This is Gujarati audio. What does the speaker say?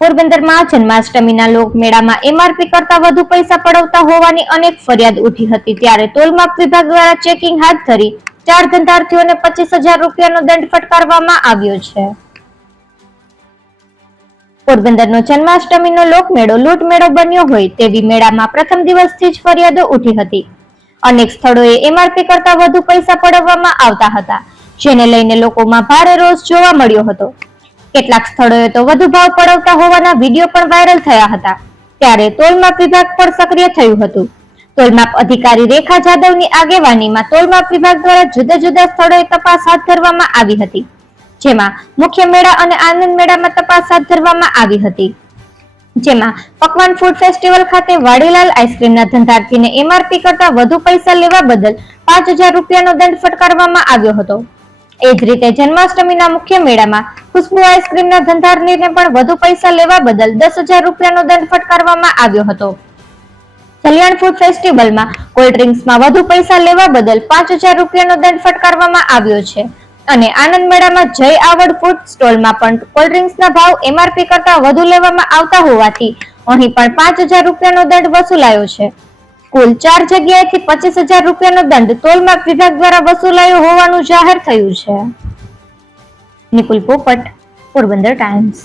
પોરબંદરમાં જન્માષ્ટમીના લોકમેળામાં એમઆરપી કરતા વધુ પૈસા પડાવતા હોવાની અનેક ફરિયાદ ઉઠી હતી. ત્યારે તોલમાપ વિભાગ દ્વારા ચેકિંગ હાથ ધરી ચાર ધંધાર્થીઓને પચીસ હજાર રૂપિયાનો દંડ ફટકારવામાં આવ્યો છે. પોરબંદરનો જન્માષ્ટમીનો લોકમેળો લૂંટમેળો બન્યો હોય તેવી મેળામાં પ્રથમ દિવસથી જ ફરિયાદો ઉઠી હતી. અનેક સ્થળોએ એમઆરપી કરતા વધુ પૈસા પડાવવામાં આવતા હતા, જેને લઈને લોકોમાં ભારે રોષ જોવા મળ્યો હતો. કેટલાક સ્થળોએ તો વધુ ભાવ પડાવતા હોવાના વીડિયો પણ વાયરલ થયા હતા. ત્યારે તોલમાપ વિભાગ પણ સક્રિય થયું હતું. તોલમાપ અધિકારી રેખા જાદવની આગેવાનીમાં તોલમાપ વિભાગ દ્વારા જુદા જુદા સ્થળોએ તપાસ હાથ ધરવામાં આવી હતી. જેમાં મુખ્ય મેળા અને આનંદ મેળામાં તપાસ હાથ ધરવામાં આવી હતી. જેમાં પકવાન ફૂડ ફેસ્ટિવલ ખાતે વાડીલાલ આઈસ્ક્રીમના ધંધાર્થીને એમઆરપી કરતા વધુ પૈસા લેવા બદલ પાંચ હજાર રૂપિયાનો દંડ ફટકારવામાં આવ્યો હતો. એ જ રીતે જન્માષ્ટમીના મુખ્ય મેળામાં ખુશ્બુ આઈસ્ક્રીમના ધંધારનીને પણ વધુ પૈસા લેવા બદલ દસ હજાર રૂપિયાનો દંડ ફટકારવામાં આવ્યો હતો. કલ્યાણ ફૂડ ફેસ્ટિવલમાં કોલ્ડ ડ્રિંક્સમાં વધુ પૈસા લેવા બદલ પાંચ હજાર રૂપિયાનો દંડ ફટકારવામાં આવ્યો છે. અને આનંદ મેળામાં જય આવડ ફૂડ સ્ટોલમાં પણ કોલ્ડ ડ્રિંક્સના ભાવ એમઆરપી કરતા વધુ લેવામાં આવતા હોવાથી અહીં પણ પાંચ હજાર રૂપિયાનો દંડ વસૂલાયો છે. કુલ ચાર જગ્યાએથી પચીસ હજાર રૂપિયાનો દંડ તોલમાપ વિભાગ દ્વારા વસૂલાયો હોવાનું જાહેર થયું છે. નિકુલ પોપટ, પોરબંદર ટાઈમ્સ.